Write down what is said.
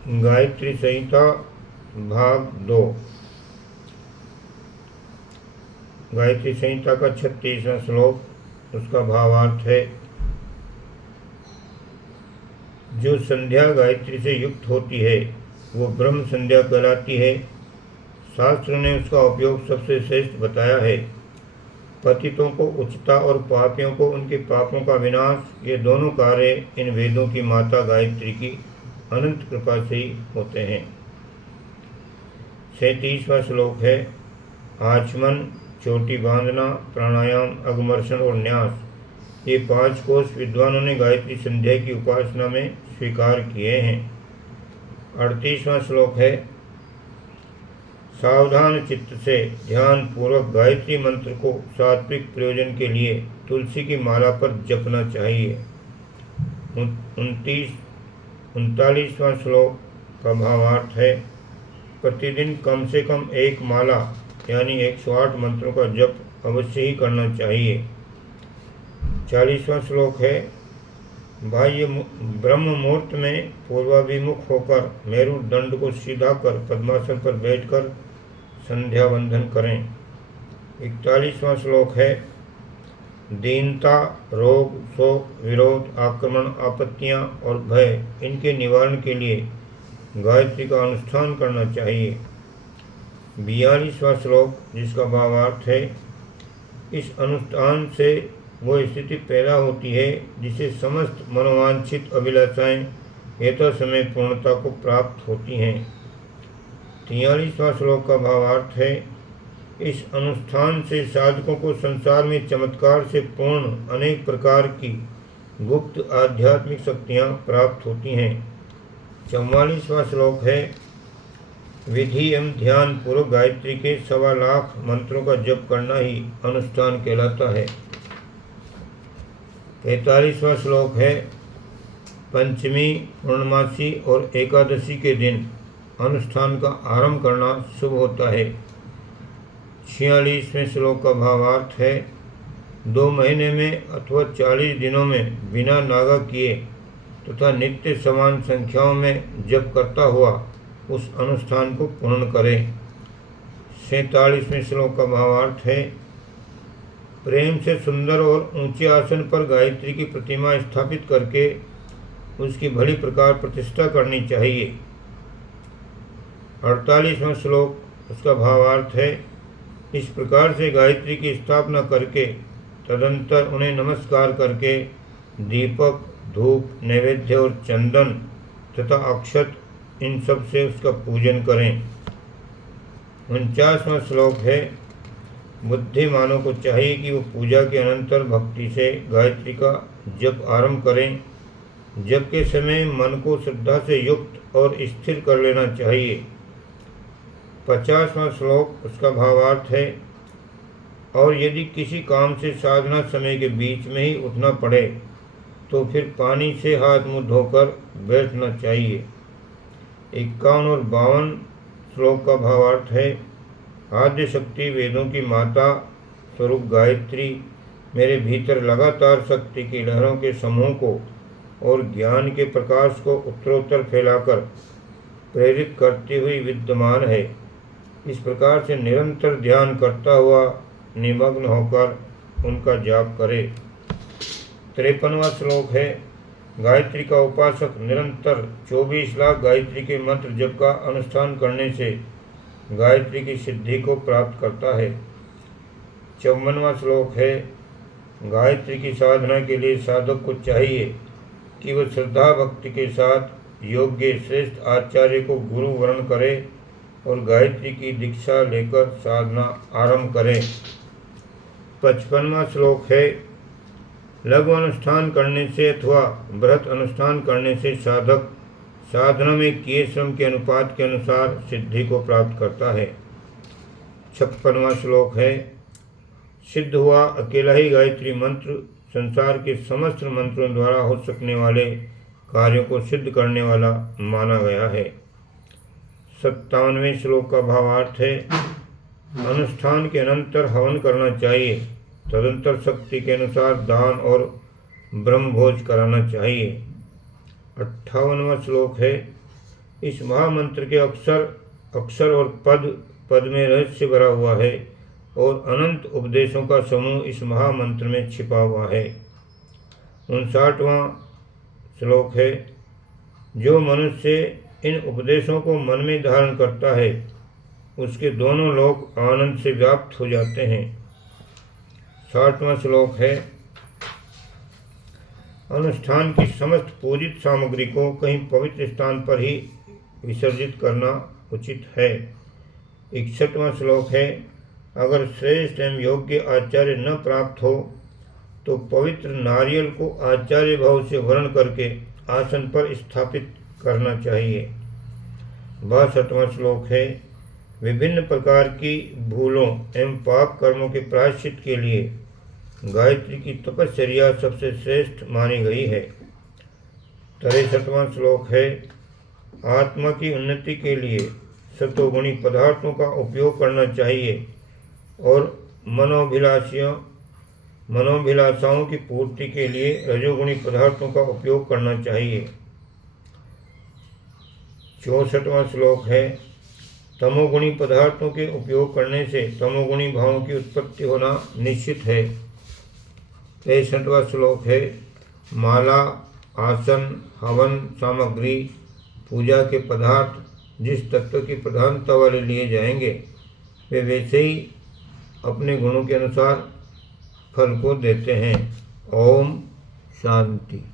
गायत्री संहिता भाग 2। गायत्री संहिता का 36वां श्लोक, उसका भावार्थ है। जो संध्या गायत्री से युक्त होती है वो ब्रह्म संध्या कहलाती है। शास्त्र ने उसका उपयोग सबसे श्रेष्ठ बताया है। पतितों को उच्चता और पापियों को उनके पापों का विनाश, ये दोनों कार्य इन वेदों की माता गायत्री की अनंत कृपा से ही होते हैं। 37वां श्लोक है। आचमन, चोटी बांधना, प्राणायाम, अगमर्शन और न्यास, ये 5 कोष विद्वानों ने गायत्री संध्या की उपासना में स्वीकार किए हैं। 38वां श्लोक है। सावधान चित्त से ध्यान पूर्वक गायत्री मंत्र को सात्विक प्रयोजन के लिए तुलसी की माला पर जपना चाहिए। 39वां श्लोक का भावार्थ है। प्रतिदिन कम से कम एक माला यानी 108 मंत्रों का जप अवश्य ही करना चाहिए। 40वां श्लोक है। बाह्य ब्रह्म मुहूर्त में पूर्वाभिमुख होकर मेरुदंड को सीधा कर पद्मासन पर बैठकर संध्या वंदन करें। 41वां श्लोक है। दीनता, रोग, शोक, विरोध, आक्रमण, आपत्तियां और भय, इनके निवारण के लिए गायत्री का अनुष्ठान करना चाहिए। 42वां श्लोक, जिसका भावार्थ है। इस अनुष्ठान से वो स्थिति पैदा होती है जिसे समस्त मनोवांछित अभिलाषाएं यथा समय पूर्णता को प्राप्त होती हैं। 43वां श्लोक का भावार्थ है। इस अनुष्ठान से साधकों को संसार में चमत्कार से पूर्ण अनेक प्रकार की गुप्त आध्यात्मिक शक्तियाँ प्राप्त होती हैं। 44वां श्लोक है। विधि एवं ध्यान पूर्वक गायत्री के 1.25 लाख मंत्रों का जप करना ही अनुष्ठान कहलाता है। 45वां श्लोक है। पंचमी, पूर्णमासी और एकादशी के दिन अनुष्ठान का आरंभ करना शुभ होता है। 46वें श्लोक का भावार्थ है। 2 महीने में अथवा 40 दिनों में बिना नागा किए तथा नित्य समान संख्याओं में जप करता हुआ उस अनुष्ठान को पूर्ण करें। 47वें श्लोक का भावार्थ है। प्रेम से सुंदर और ऊंचे आसन पर गायत्री की प्रतिमा स्थापित करके उसकी भली प्रकार प्रतिष्ठा करनी चाहिए। 48वां श्लोक, उसका भावार्थ है। इस प्रकार से गायत्री की स्थापना करके तदंतर उन्हें नमस्कार करके दीपक, धूप, नैवेद्य और चंदन तथा अक्षत, इन सब से उसका पूजन करें। 49वां श्लोक है। बुद्धिमानों को चाहिए कि वो पूजा के अनंतर भक्ति से गायत्री का जप आरंभ करें। जप के समय मन को श्रद्धा से युक्त और स्थिर कर लेना चाहिए। 50वां श्लोक, उसका भावार्थ है। और यदि किसी काम से साधना समय के बीच में ही उठना पड़े तो फिर पानी से हाथ मुंह धोकर बैठना चाहिए। 51 और 52 श्लोक का भावार्थ है। आद्य शक्ति वेदों की माता स्वरूप गायत्री मेरे भीतर लगातार शक्ति की लहरों के समूह को और ज्ञान के प्रकाश को उत्तरोत्तर फैलाकर प्रेरित करती हुई विद्यमान है। इस प्रकार से निरंतर ध्यान करता हुआ निमग्न होकर उनका जाप करे। 53वां श्लोक है। गायत्री का उपासक निरंतर 24 लाख गायत्री के मंत्र जप का अनुष्ठान करने से गायत्री की सिद्धि को प्राप्त करता है। 54वां श्लोक है। गायत्री की साधना के लिए साधक को चाहिए कि वह श्रद्धा भक्ति के साथ योग्य श्रेष्ठ आचार्य को गुरु वर्ण करे और गायत्री की दीक्षा लेकर साधना आरंभ करें। 55वां श्लोक है। लघु अनुष्ठान करने से अथवा व्रत अनुष्ठान करने से साधक साधना में किए श्रम के अनुपात के अनुसार सिद्धि को प्राप्त करता है। 56वां श्लोक है। सिद्ध हुआ अकेला ही गायत्री मंत्र संसार के समस्त मंत्रों द्वारा हो सकने वाले कार्यों को सिद्ध करने वाला माना गया है। 57वें श्लोक का भावार्थ है। अनुष्ठान के अनंतर हवन करना चाहिए। तदंतर शक्ति के अनुसार दान और ब्रह्मभोज कराना चाहिए। 58वां श्लोक है। इस महामंत्र के अक्षर और पद में रहस्य भरा हुआ है और अनंत उपदेशों का समूह इस महामंत्र में छिपा हुआ है। 59वां श्लोक है, जो मनुष्य इन उपदेशों को मन में धारण करता है उसके दोनों लोक आनंद से व्याप्त हो जाते हैं। 60वां श्लोक है, अनुष्ठान की समस्त पूजित सामग्री को कहीं पवित्र स्थान पर ही विसर्जित करना उचित है। 61वां श्लोक है, अगर श्रेष्ठ एवं योग्य आचार्य न प्राप्त हो तो पवित्र नारियल को आचार्य भाव से वर्ण करके आसन पर स्थापित करना चाहिए। 62वां श्लोक है, विभिन्न प्रकार की भूलों एवं पाप कर्मों के प्रायश्चित के लिए गायत्री की तपश्चर्या सबसे श्रेष्ठ मानी गई है। 63वां श्लोक है, आत्मा की उन्नति के लिए सतोगुणी पदार्थों का उपयोग करना चाहिए और मनोभिलाषाओं की पूर्ति के लिए रजोगुणी पदार्थों का उपयोग करना चाहिए। 64वां श्लोक है, तमोगुणी पदार्थों के उपयोग करने से तमोगुणी भावों की उत्पत्ति होना निश्चित है। 63वां श्लोक है, माला, आसन, हवन सामग्री, पूजा के पदार्थ जिस तत्व की प्रधानता वाले लिए जाएंगे वे वैसे ही अपने गुणों के अनुसार फल को देते हैं। ओम शांति।